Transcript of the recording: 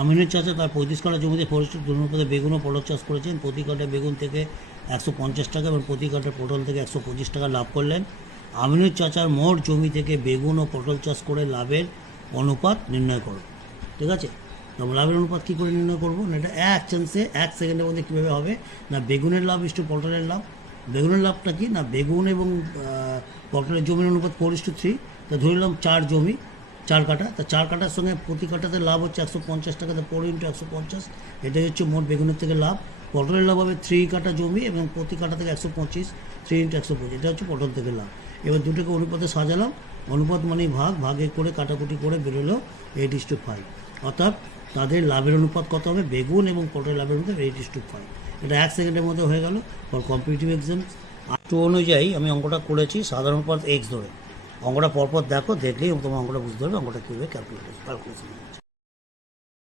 আমিনুর চাচা তার 35 কাঠা জমিতে ফরেস্টের অনুপাতে বেগুন ও পটল চাষ করেছেন। প্রতি কাঠা বেগুন থেকে 150 টাকা এবং প্রতি কাঠা পটল থেকে 125 টাকা লাভ করলেন। আমিনুর চাচার মোট জমি থেকে বেগুন ও পটল চাষ করে লাভের অনুপাত নির্ণয় করো। ঠিক আছে, তো লাভের অনুপাত কী করে নির্ণয় করবো না, এটা এক চান্সে 1 সেকেন্ডের মধ্যে কীভাবে হবে না, বেগুনের লাভ ইস্টু পটলের লাভ। বেগুনের লাভটা কি না, বেগুন এবং পটলের জমির অনুপাত 4:3। তা ধরলাম 4 জমি 4 কাঠা, তা 4 কাঠার সঙ্গে প্রতি কাঠাতে লাভ হচ্ছে 150 টাকা, তা 4 × 150, এটাই হচ্ছে মোট বেগুনের থেকে লাভ। পটলের লাভ হবে 3 কাঠা জমি এবং প্রতি কাঠা থেকে 125, 3 × 125, এটা হচ্ছে পটল থেকে লাভ। এবার দুটোকে অনুপাতে সাজালাম, অনুপাত মানেই ভাগ, ভাগে করে কাটাকুটি করে বেরোলো 8:5। অর্থাৎ তাদের লাভের অনুপাত কত হবে, বেগুন এবং পটলের লাভের অনুপাত 8:5। এটা 1 সেকেন্ডের মধ্যে হয়ে গেল ফর কম্পিটিটিভ এক্সাম। তো অনুযায়ী আমি অঙ্কটা করেছি সাধারণ অনুপাত এক্স ধরে। অঙ্কটা পরপর দেখো, দেখলেই তোমার অঙ্কটা বুঝতে পারবে অঙ্কটা কীভাবে ক্যালকুলেশন হচ্ছে।